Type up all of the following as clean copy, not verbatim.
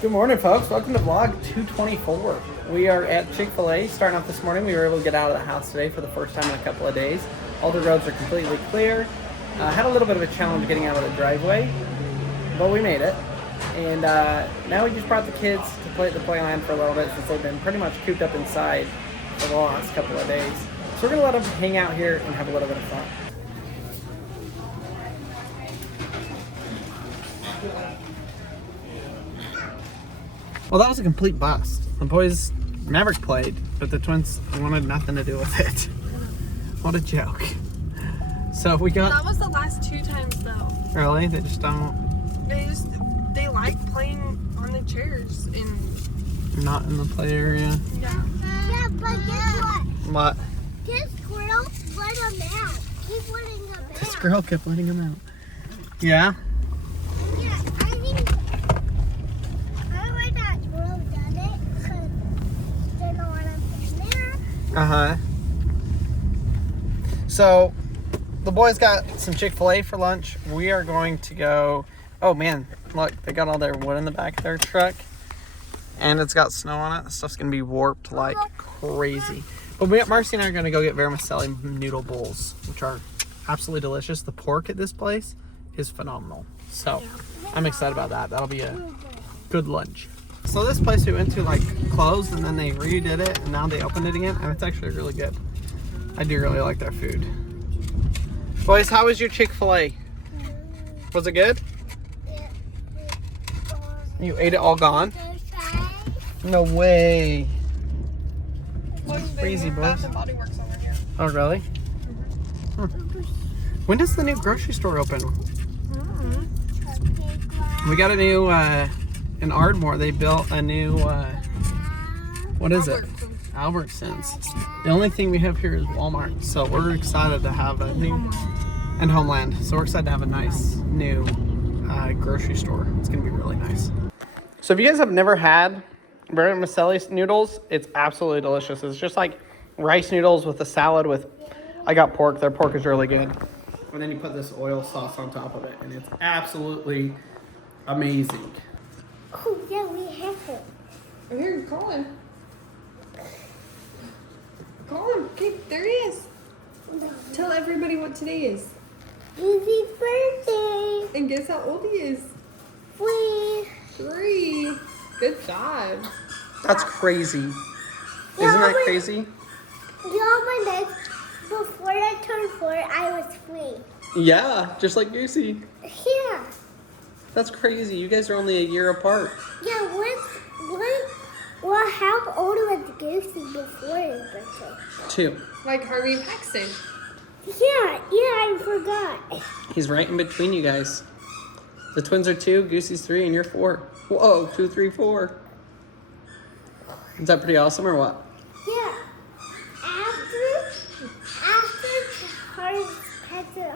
Good morning, folks. Welcome to vlog 224. We are at Chick-fil-A. Starting off this morning, we were able to get out of the house today for the first time in a couple of days. All the roads are completely clear. Had a little bit of a challenge getting out of the driveway, but we made it. And now we just brought the kids to play at the playland for a little bit since they've been pretty much cooped up inside for the last couple of days. So we're going to let them hang out here and have a little bit of fun. Well, that was a complete bust. The boys, Maverick played, but the twins wanted nothing to do with it. What a joke. So we got... That was the last 2 times though. Really? They just don't... They like playing on the chairs and... Not in the play area? Yeah. Yeah, but guess what? What? This squirrel let him out. Keep letting him out. The squirrel kept letting him out. Yeah? Yeah, I think... I like that squirrel done it because they don't want him in there. Uh-huh. So, the boys got some Chick-fil-A for lunch. We are going to go... Oh, man. Look, they got all their wood in the back of their truck. And it's got snow on it. This stuff's going to be warped like crazy. But Marcy and I are going to go get vermicelli noodle bowls, which are absolutely delicious. The pork at this place is phenomenal. So, I'm excited about that. That'll be a good lunch. So this place we went to like closed and then they redid it and now they opened it again and it's actually really good. I do really like their food. Boys, how was your Chick-fil-A? Was it good? You ate it all gone? No way. Crazy, boys. Bath and Body Works over here. Oh, really? When does the new grocery store open? We got a new, in Ardmore, they built a new, what is it? Albertsons. The only thing we have here is Walmart. So we're excited to have a new, and Homeland. So we're excited to have a nice new grocery store. It's going to be really nice. So if you guys have never had vermicelli noodles, it's absolutely delicious. It's just like rice noodles with a salad with, I got pork. Their pork is really good. And then you put this oil sauce on top of it, and it's absolutely amazing. Oh, yeah, we have it. Oh, here, call him. Call him. Okay, there he is. Tell everybody what today is. Easy birthday. And guess how old he is? 3. Good job. That's crazy. Isn't that crazy? You know my next, before I turned 4, I was 3. Yeah, just like Goosey. Yeah. That's crazy. You guys are only a year apart. Yeah, well, how old was Goosey before his birthday? 2. Like Harvey and Paxton. Yeah, I forgot. He's right in between you guys. The twins are 2, Goosey's 3, and you're 4. Whoa, 2, 3, 4. Is that pretty awesome or what? Yeah. After Harvey's birthday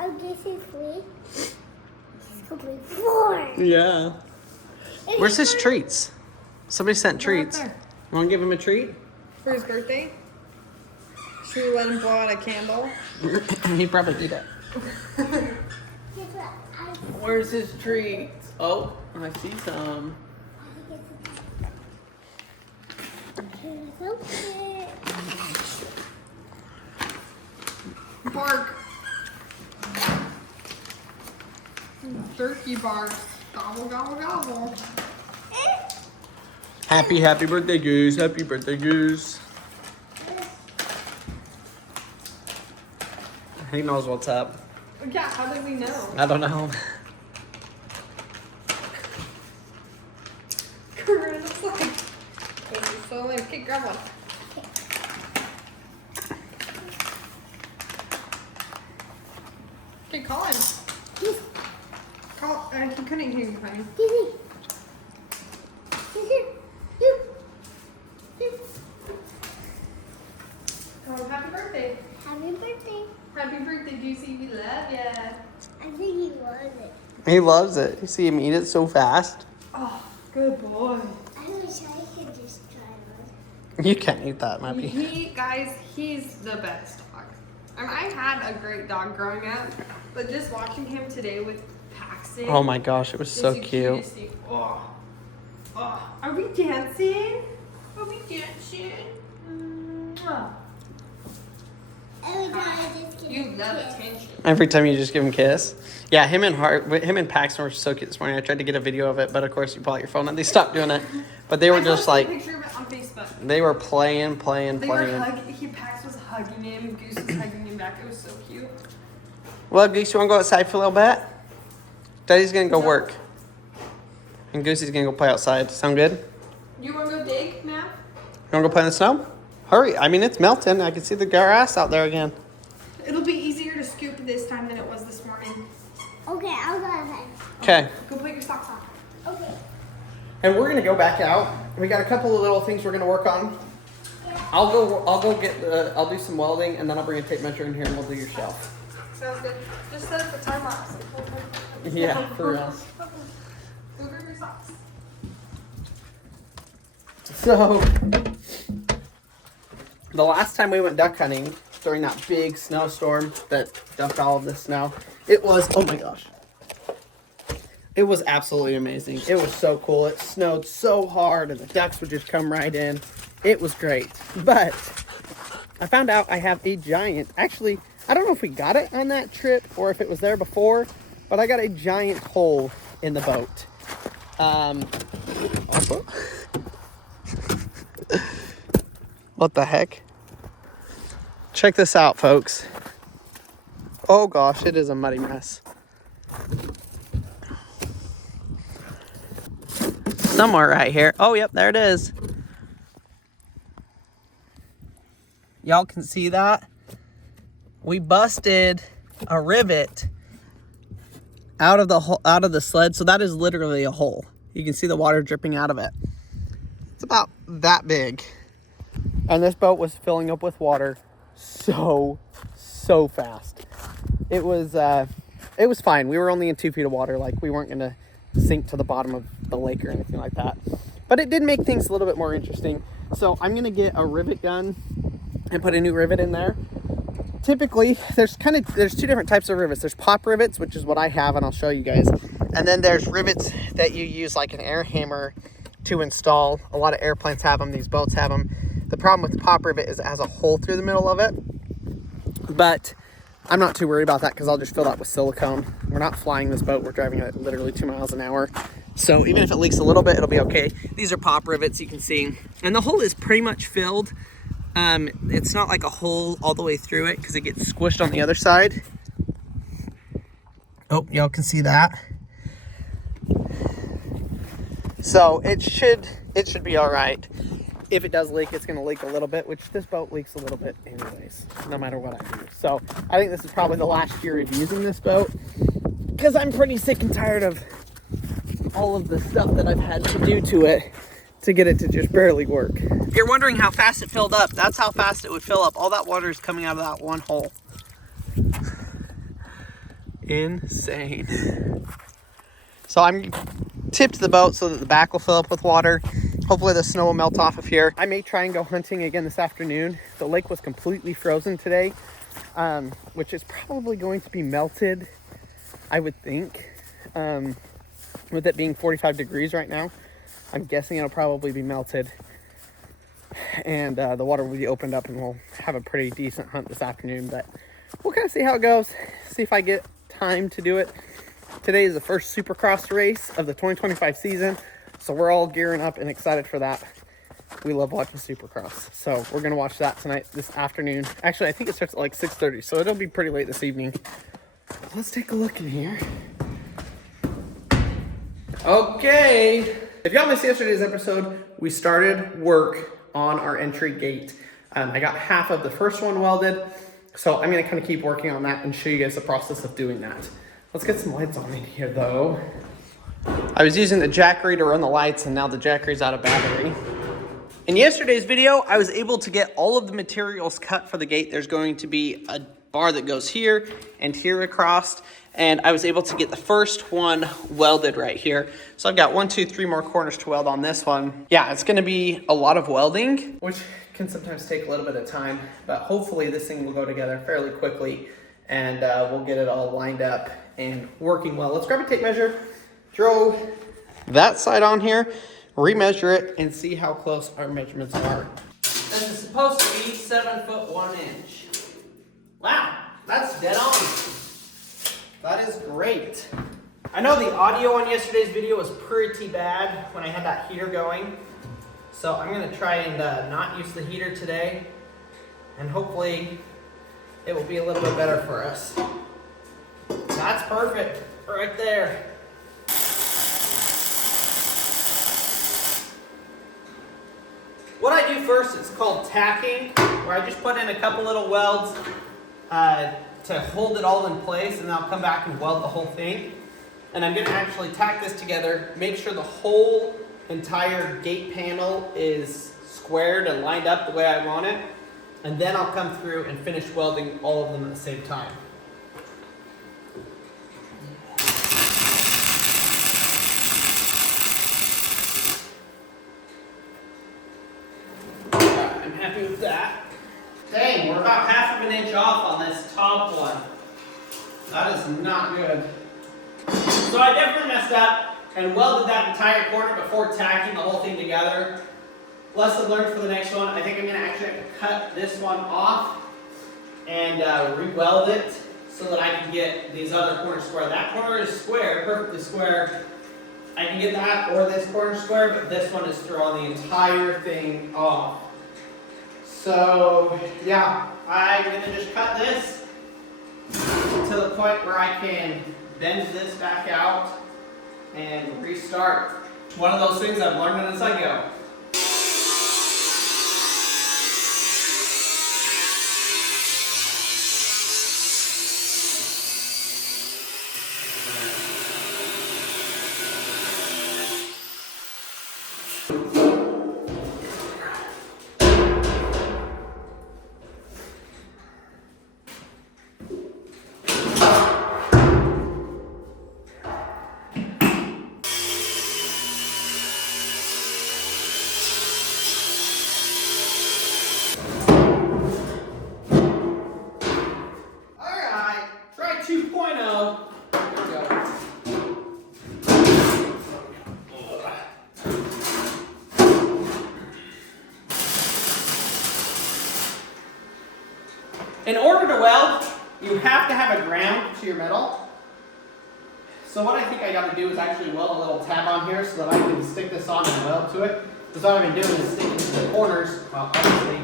of Goosey's 3, he's gonna be 4. Yeah. Where's his treats? Somebody sent treats. Right there. Want to give him a treat? For his birthday? Should we let him blow out a candle? He'd probably do that. Guess what? Where's his treats? Oh, I see some. Bark. Turkey barks. Gobble, gobble, gobble. Happy birthday, Goose. Happy birthday, Goose. He knows what's up. Yeah, how did we know? I don't know. It looks like. So okay, grab one. Okay, call him. Call. He couldn't hear you, honey. Oh, happy birthday. Happy birthday. Happy birthday, Goosey. We love ya. I think he loves it. He loves it. You see him eat it so fast. Oh, good boy. I wish I could just try one. You can't eat that, Mappy. He's the best dog. I had a great dog growing up, but just watching him today with Paxton. Oh my gosh, it was so the cute. cutest thing. Oh, Oh, are we dancing? Are we dancing? Mwah. Every time I just give You him a love kiss. attention. Every time you just give him a kiss. Yeah, him and Paxton were so cute this morning. I tried to get a video of it, but of course you pull out your phone and they stopped doing it. But they were just I like, posted a picture of it on Facebook. they were playing. They were hugging. Pax was hugging him. Goose was hugging him back. It was so cute. Well, Goose, you want to go outside for a little bit? Daddy's going to go work. And Goosey's going to go play outside. Sound good? You want to go dig, Matt? You want to go play in the snow? Hurry. I mean, it's melting. I can see the grass out there again. It'll be easier to scoop this time than it was this morning. Okay, I'll go ahead. Okay. Go put your socks on. Okay. And we're going to go back out. We got a couple of little things we're going to work on. I'll go get I'll do some welding, and then I'll bring a tape measure in here and we'll do your shelf. Sounds good. Just set it for time lapse. Yeah, for real. Go grab your socks. So, the last time we went duck hunting, during that big snowstorm that dumped all of the snow, it was, oh my gosh. It was absolutely amazing. It was so cool. It snowed so hard and the ducks would just come right in. It was great. But I found out I have a giant, actually, I don't know if we got it on that trip or if it was there before, but I got a giant hole in the boat. Also, what the heck? Check this out, folks. Oh gosh, it is a muddy mess. Somewhere right here. Oh, yep, there it is. Y'all can see that? We busted a rivet out of the sled, so that is literally a hole. You can see the water dripping out of it. It's about that big. And this boat was filling up with water so fast. It was fine. We were only in 2 feet of water. Like, we weren't gonna sink to the bottom of the lake or anything like that. But it did make things a little bit more interesting. So I'm gonna get a rivet gun and put a new rivet in there. Typically, there's 2 different types of rivets. There's pop rivets, which is what I have, and I'll show you guys. And then there's rivets that you use like an air hammer to install. A lot of airplanes have them. These boats have them. The problem with the pop rivet is it has a hole through the middle of it. But I'm not too worried about that because I'll just fill that with silicone. We're not flying this boat. We're driving at literally 2 miles an hour. So even if it leaks a little bit, it'll be okay. These are pop rivets, you can see. And the hole is pretty much filled. It's not like a hole all the way through it because it gets squished on the other side. Oh, y'all can see that. So it should be all right. If it does leak, it's going to leak a little bit, which this boat leaks a little bit anyways, no matter what I do. So I think this is probably the last year of using this boat because I'm pretty sick and tired of all of the stuff that I've had to do to it to get it to just barely work. If you're wondering how fast it filled up, that's how fast it would fill up. All that water is coming out of that one hole. Insane. So I'm tipped the boat so that the back will fill up with water. Hopefully the snow will melt off of here. I may try and go hunting again this afternoon. The lake was completely frozen today, which is probably going to be melted, I would think. With it being 45 degrees right now, I'm guessing it'll probably be melted. And the water will be opened up and we'll have a pretty decent hunt this afternoon. But we'll kind of see how it goes. See if I get time to do it. Today is the first Supercross race of the 2025 season. So we're all gearing up and excited for that. We love watching Supercross. So we're going to watch that tonight, this afternoon. Actually, I think it starts at like 6:30. So it'll be pretty late this evening. Let's take a look in here. Okay. If y'all missed yesterday's episode, we started work on our entry gate. I got half of the first one welded. So I'm going to kind of keep working on that and show you guys the process of doing that. Let's get some lights on in here though. I was using the Jackery to run the lights and now the Jackery's out of battery. In yesterday's video, I was able to get all of the materials cut for the gate. There's going to be a bar that goes here and here across. And I was able to get the first one welded right here. So I've got 1, 2, 3 more corners to weld on this one. Yeah, it's gonna be a lot of welding, which can sometimes take a little bit of time, but hopefully this thing will go together fairly quickly and we'll get it all lined up and working well. Let's grab a tape measure, throw that side on here, remeasure it, and see how close our measurements are. This is supposed to be 7 foot 1 inch. Wow, that's dead on. That is great. I know the audio on yesterday's video was pretty bad when I had that heater going. So I'm gonna try and not use the heater today. And hopefully it will be a little bit better for us. That's perfect, right there. What I do first is called tacking, where I just put in a couple little welds to hold it all in place, and then I'll come back and weld the whole thing. And I'm gonna actually tack this together, make sure the whole entire gate panel is squared and lined up the way I want it. And then I'll come through and finish welding all of them at the same time. Alright, I'm happy with that. Dang, we're about half of an inch off on this top one. That is not good. So I definitely messed up and welded that entire corner before tacking the whole thing together. Lesson learned for the next one. I think I'm going to actually have to cut this one off and re-weld it so that I can get these other corners square. That corner is square, perfectly square. I can get that or this corner square, but this one is throwing the entire thing off. So yeah, I'm going to just cut this to the point where I can bend this back out and restart. One of those things I've learned as I go. In order to weld, you have to have a ground to your metal. So what I think I got to do is actually weld a little tab on here so that I can stick this on and weld to it. Because what I've been doing is sticking to the corners. Well, obviously,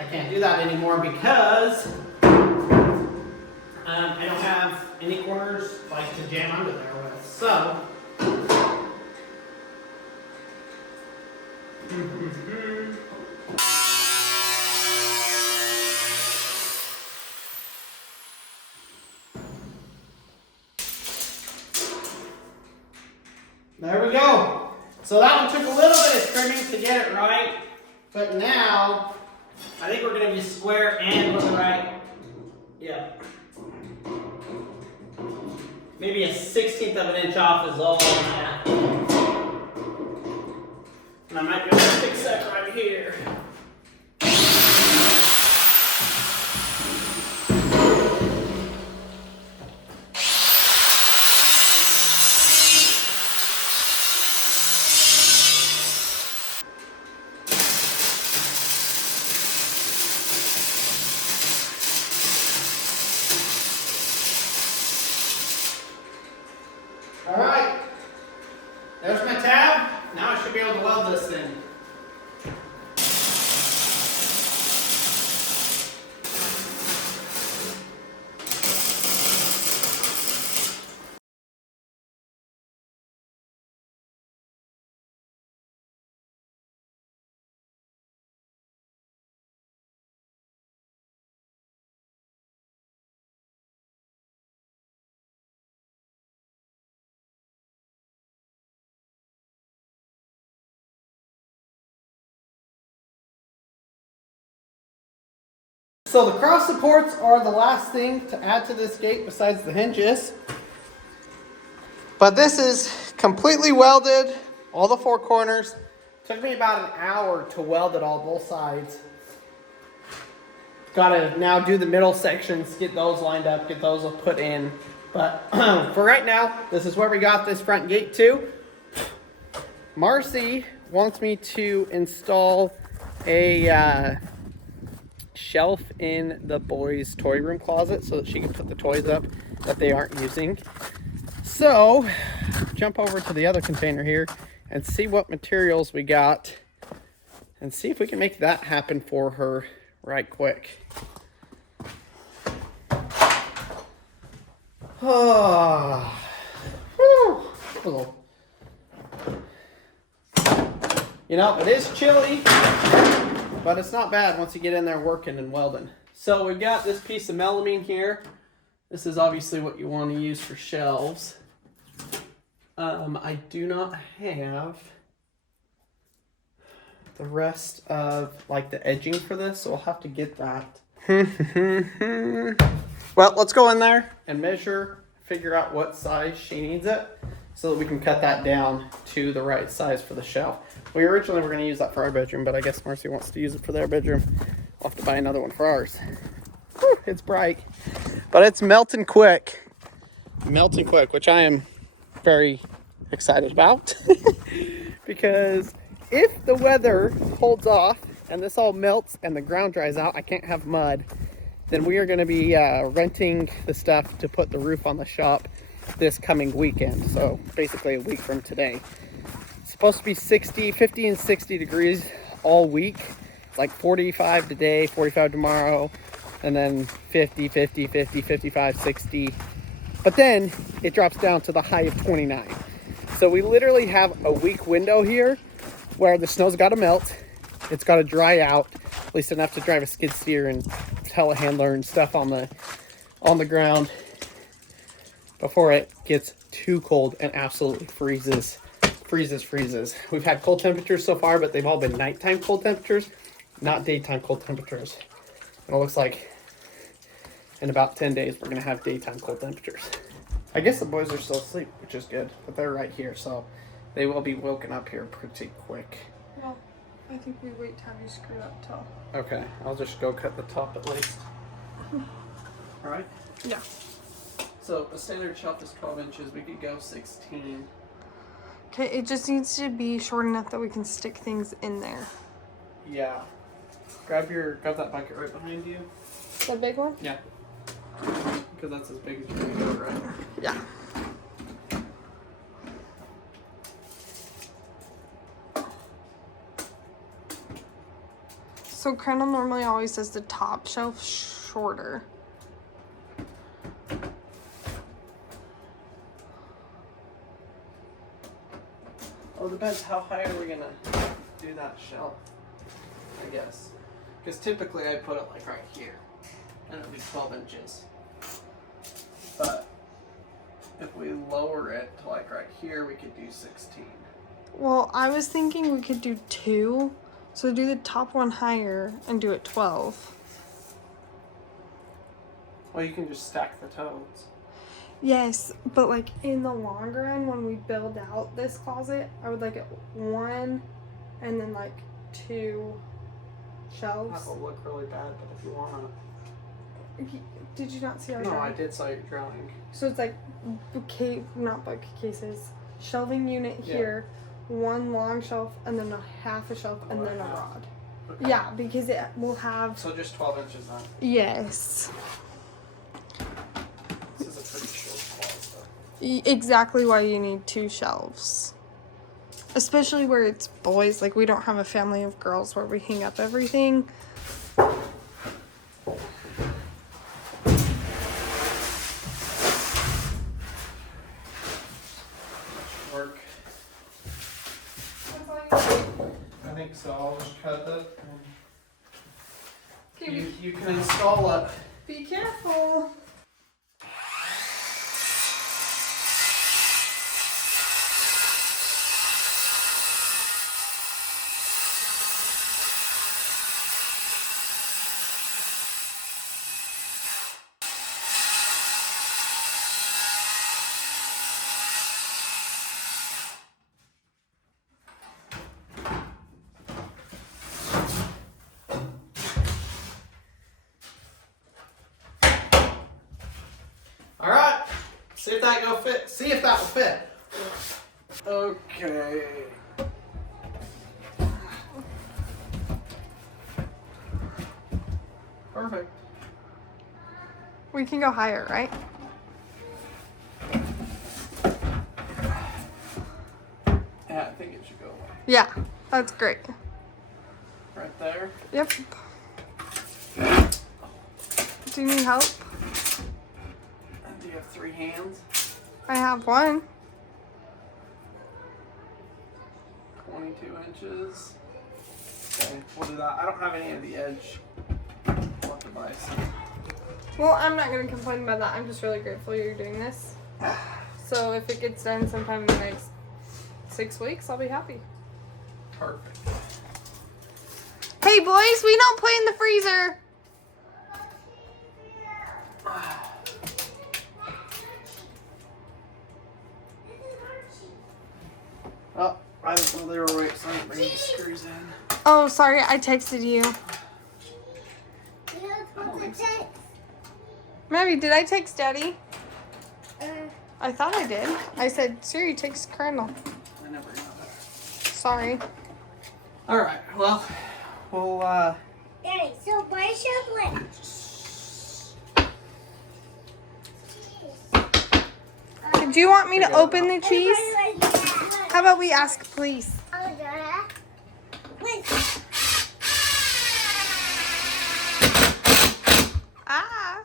I can't do that anymore because I don't have any corners like to jam under there with. So, there we go. So that one took a little bit of trimming to get it right, but now I think we're going to be square and with the right. Yeah. Maybe a 1/16 of an inch off is all on that. And I might be able to fix that right here. All right, there's my tab. Now I should be able to weld this thing. So the cross supports are the last thing to add to this gate besides the hinges. But this is completely welded, all the four corners. Took me about an hour to weld it all, both sides. Gotta now do the middle sections, get those lined up, get those put in. But for right now, this is where we got this front gate to. Marcy wants me to install a shelf in the boys' toy room closet so that she can put the toys up that they aren't using. So, jump over to the other container here and see what materials we got and see if we can make that happen for her right quick. Oh, whew. You know, it is chilly, but it's not bad once you get in there working and welding. So we've got this piece of melamine here. This is obviously what you want to use for shelves. I do not have the rest of like the edging for this, so I'll have to get that. Well, let's go in there and measure, figure out what size she needs it, so that we can cut that down to the right size for the shelf. We originally were going to use that for our bedroom, but I guess Marcy wants to use it for their bedroom. We'll have to buy another one for ours. Whew, it's bright, but it's melting quick. Melting quick, which I am very excited about. Because if the weather holds off and this all melts and the ground dries out, I can't have mud, then we are going to be renting the stuff to put the roof on the shop this coming weekend. So basically a week from today. It's supposed to be 50 and 60 degrees all week. It's like 45 today, 45 tomorrow, and then 50, 50, 50, 55, 60. But then it drops down to the high of 29. So we literally have a week window here where the snow's got to melt. It's got to dry out, at least enough to drive a skid steer and telehandler and stuff on the ground before it gets too cold and absolutely freezes. We've had cold temperatures so far, but they've all been nighttime cold temperatures, not daytime cold temperatures. And it looks like in about 10 days we're gonna have daytime cold temperatures. I guess the boys are still asleep, which is good, but they're right here, so they will be woken up here pretty quick. Well, I think we wait to have you screw up till. Okay, I'll just go cut the top at least. All right? Yeah. So a standard shelf is 12 inches. We could go 16. Okay, it just needs to be short enough that we can stick things in there. Yeah. Grab that bucket right behind you. The big one? Yeah. Because that's as big as you're gonna go, right? Yeah. So Crandall normally always does the top shelf shorter. Well, it depends how high are we gonna do that shelf, I guess. Because typically I put it like right here, and it'll be 12 inches. But if we lower it to like right here, we could do 16. Well, I was thinking we could do 2. So do the top one higher and do it 12. Well, you can just stack the toes. Yes, but like in the long run, when we build out this closet, I would like it 1 and then like 2 shelves. That will look really bad, but if you want to. Did you not see our No, drawing? I did saw your drawing. So it's like not bookcases, shelving unit here, 1 long shelf, and then a half a shelf, and then a rod. Okay. Yeah, because it will have. So just 12 inches then. Yes. This is a pretty short closet. Exactly why you need 2 shelves. Especially where it's boys. Like, we don't have a family of girls where we hang up everything. Work. I think so. I'll just cut it. Okay, You can install it. be careful. All right. See if that will fit. Okay. Perfect. We can go higher, right? Yeah, I think it should go Yeah, that's great. right there. Yep. Do you need help? And do you have 3 hands? I have one. 22 inches. Okay, we'll do that. I don't have any of the edge. I'll have to buy some. Well, I'm not going to complain about that. I'm just really grateful you're doing this. So if it gets done sometime in the next 6 weeks, I'll be happy. Perfect. Hey, boys, we don't play in the freezer. Oh, I didn't know they were right, so I didn't bring the screws in. Oh, sorry, I texted you. Maybe, did I text Daddy? I thought I did. I said, Siri, text Colonel. I never got that. Sorry. Alright, well, we'll, Daddy, so where's your plate? Do you want me to open the cheese? How about we ask, please? Ah.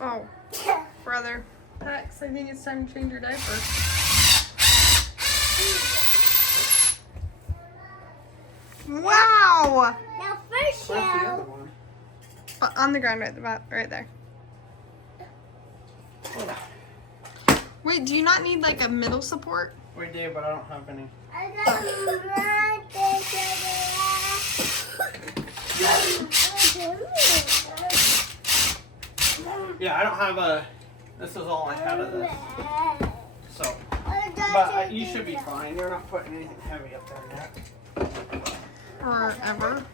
Oh, brother. Max, I think it's time to change your diaper. Wow! Now first where's the other show. one? On the ground right there. Wait, do you not need like a middle support? We do, but I don't have any. I got Yeah, I don't have a, this is all I have of this. So, but you should be fine. You're not putting anything heavy up there yet. Or ever?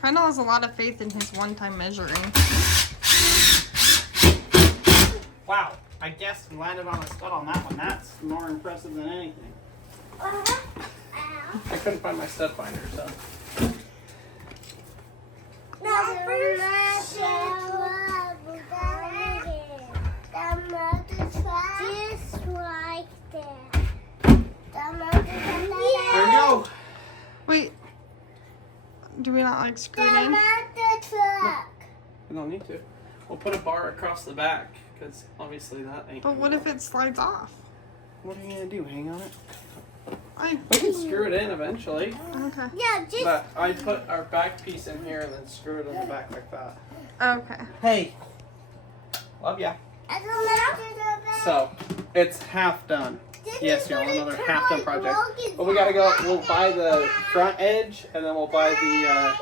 Kendall has a lot of faith in his one-time measuring. Wow, I guess we landed on a stud on that one. That's more impressive than anything. I couldn't find my stud finder, so. There we go. Wait, do we not like screw it in? We don't need to. We'll put a bar across the back, because obviously that ain't. But what if it slides off? What are you gonna do? Hang on it? I, We can screw it in eventually. okay. Yeah, just But I put our back piece in here and then screw it in the back like that. Okay. Hey. Love ya. So, it's half done. Yes, you're on another half done project. But we gotta go, we'll buy the front edge and then we'll buy the,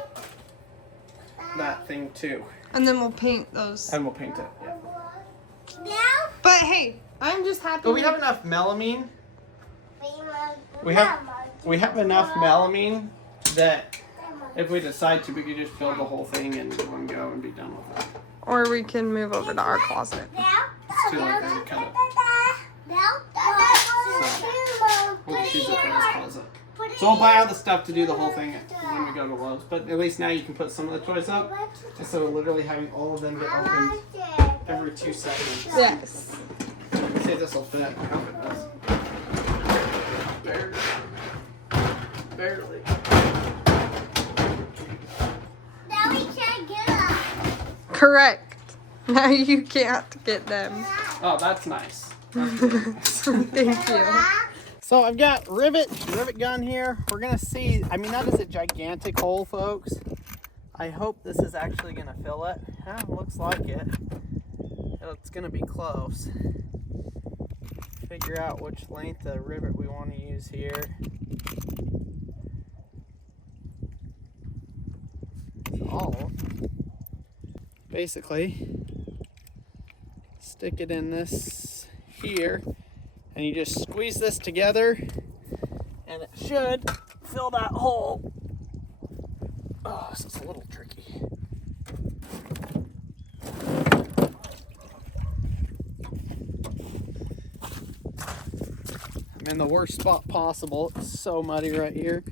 that thing too. And then we'll paint those. And we'll paint it, yeah. now. But hey, I'm just happy. But we have enough melamine. We have enough melamine that if we decide to, we could just build the whole thing in one go and be done with it. Or we can move over to our closet. It's too late to cut it. We'll just use it for this closet. So we'll buy all the stuff to do the whole thing when we go to Lowe's. But at least now you can put some of the toys up instead of literally having all of them get opened every 2 seconds. Yes. Let's see if this will fit. I hope it does. Barely. Barely. Now we can't get up. Correct. Now you can't get them. Oh, that's nice. Thank you. So I've got rivet gun here. We're gonna see, I mean that is a gigantic hole, folks. I hope this is actually gonna fill it. Looks like it. It's gonna be close. Figure out which length of rivet we want to use here. So, basically, stick it in this here. And you just squeeze this together and it should fill that hole. Oh, this is a little tricky. in the worst spot possible. It's so muddy right here.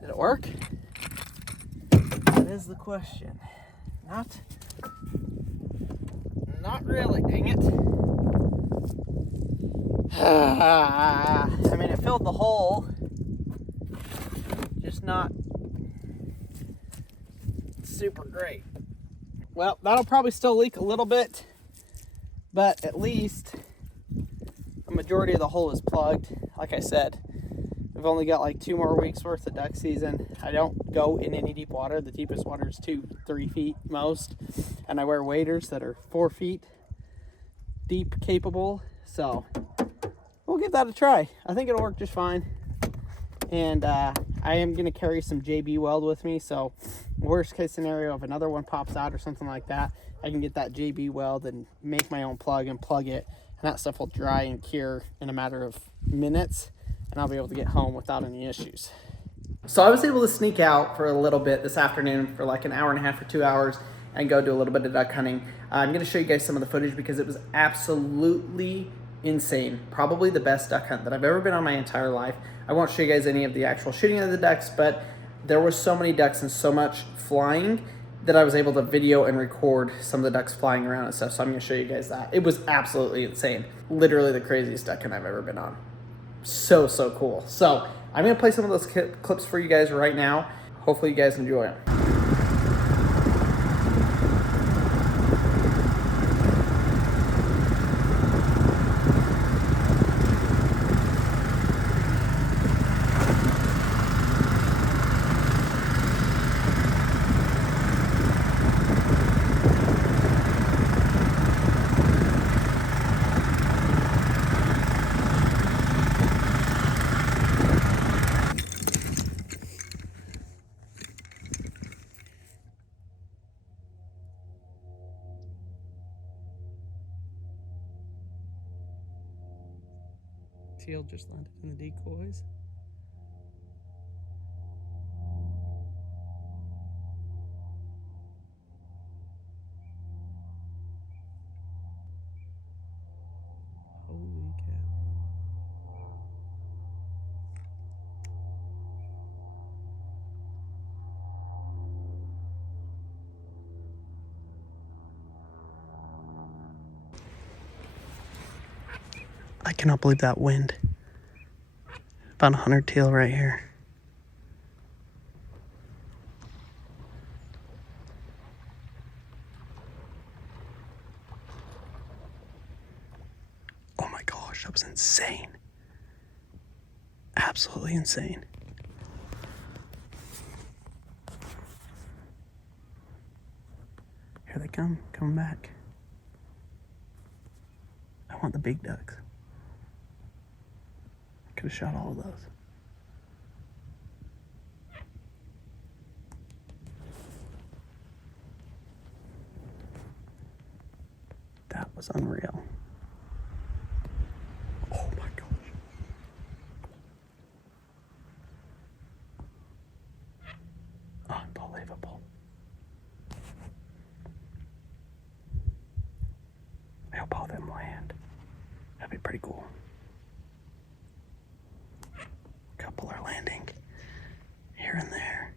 Did it work? That is the question. Not really, dang it. I mean, it filled the hole, just not super great. Well, that'll probably still leak a little bit, but at least the majority of the hole is plugged. Like I said, we've only got like 2 more weeks worth of duck season. I don't go in any deep water. The deepest water is 2-3 feet most, and I wear waders that are 4 feet deep capable. So we'll give that a try. I think it'll work just fine. And I am going to carry some JB weld with me, so worst case scenario, if another one pops out or something like that, I can get that JB weld and make my own plug and plug it, and that stuff will dry and cure in a matter of minutes, and I'll be able to get home without any issues. So I was able to sneak out for a little bit this afternoon for like an hour and a half or 2 hours and go do a little bit of duck hunting. I'm going to show you guys some of the footage because it was absolutely insane. Probably the best duck hunt that I've ever been on my entire life. I won't show you guys any of the actual shooting of the ducks, but there were so many ducks and so much flying that I was able to video and record some of the ducks flying around and stuff. So I'm going to show you guys that. It was absolutely insane. Literally the craziest duck hunt I've ever been on. So cool. So I'm going to play some of those clips for you guys right now. Hopefully you guys enjoy them. Teal just landed in the decoys. Holy cow. I cannot believe that wind. About 100 teal right here. Oh my gosh, that was insane. Absolutely insane. Here they come, coming back. I want the big ducks. Could have shot all of those. That was unreal. Oh my gosh. Unbelievable. I hope all of them land. That'd be pretty cool. Couple are landing here and there.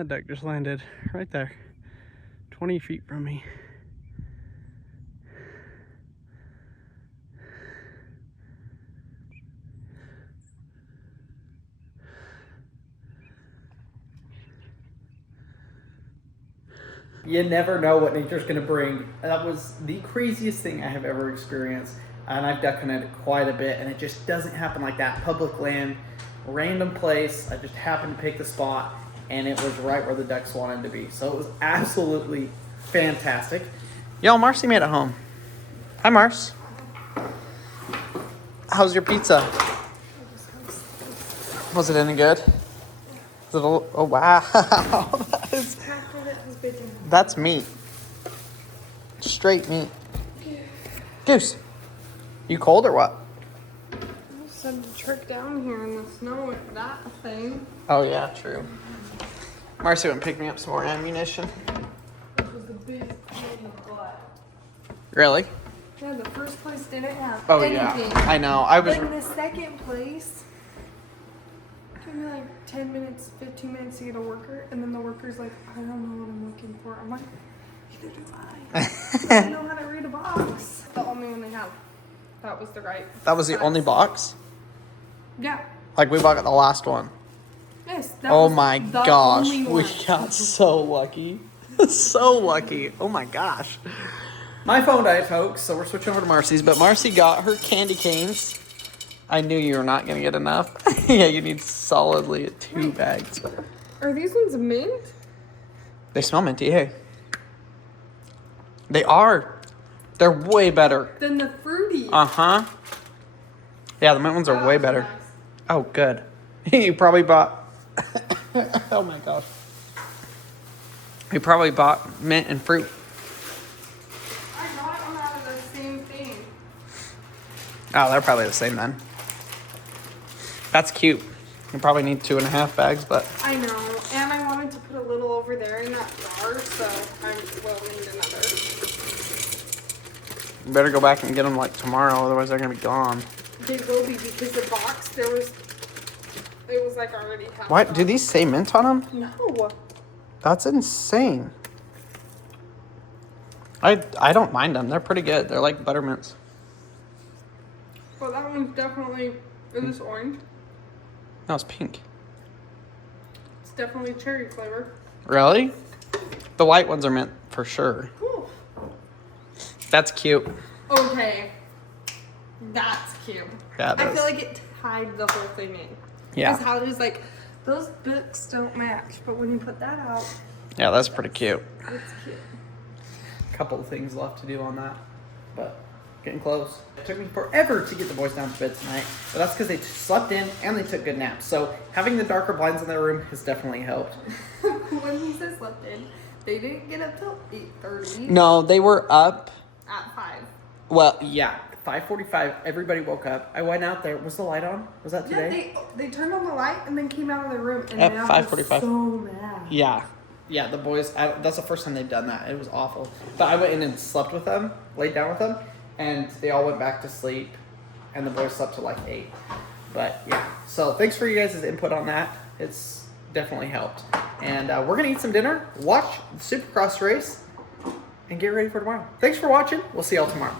That duck just landed right there, 20 feet from me. You never know what nature's gonna bring. That was the craziest thing I have ever experienced. And I've duck hunted quite a bit, and it just doesn't happen like that. Public land, random place. I just happened to pick the spot, and it was right where the ducks wanted to be. So it was absolutely fantastic. Yo, Marcy made it home. Hi, Mars. How's your pizza? Was it any good? Was it oh, wow. That's meat. Straight meat. Goose, you cold or what? I just had to trek down here in the snow with that thing. Oh yeah, true. Marcy went and picked me up some more ammunition. It was the biggest pain in the butt. Really? Yeah, the first place didn't have Oh anything. yeah, I know. I was. But in the second place, it took me like 10 minutes, 15 minutes to get a worker, and then the worker's like, I don't know what I'm looking for. I'm like, neither do I. I don't know how to read a box. The only one they have. That was the right. That was the size. only box? Yeah. Like we bought the last one. Yes. That Oh was my the gosh, only we one. got so lucky. So lucky. Oh my gosh. My phone died, folks, so we're switching over to Marcy's, but Marcy got her candy canes. I knew you were not going to get enough. Yeah, you need solidly 2 bags. Are these ones mint? They smell minty, hey. They are. They're way better. Than the fruity. Uh-huh. Yeah, the mint ones are way better. Nice. Oh, good. You probably bought... Oh my gosh. You probably bought mint and fruit. I got them out of the same thing. Oh, they're probably the same then. That's cute. You probably need 2.5 bags, but... I know, and I wanted to put a little over there in that jar, so I will need another. You better go back and get them like tomorrow, otherwise they're gonna be gone. They will be because the box it was like already half. What? Do these say mint on them? No. That's insane. I don't mind them. They're pretty good. They're like buttermints. Well, that one's definitely. Is this orange? No, it's pink. It's definitely cherry flavor. Really? The white ones are mint for sure. Cool. That's cute. Okay. That's cute. Yeah, it I is. feel like it tied the whole thing in. Yeah. Because how it was like, those books don't match, but when you put that out, Yeah, that's pretty cute. it's cute. A couple of things left to do on that, but getting close. It took me forever to get the boys down to bed tonight, but that's because they slept in and they took good naps. So having the darker blinds in their room has definitely helped. When he said slept in, they didn't get up till 8:30 No, they were up. at 5. Well, yeah, 5:45. Everybody woke up. I went out there. Was the light on? Was that today? Yeah, they turned on the light and then came out of their room and At now 5:45. they're so mad. Yeah. Yeah, the boys, that's the first time they've done that. It was awful. But I went in and slept with them, laid down with them, and they all went back to sleep, and the boys slept till like 8. But yeah, so thanks for you guys' input on that. It's definitely helped. And we're going to eat some dinner, watch the Supercross race, and get ready for tomorrow. Thanks for watching. We'll see y'all tomorrow.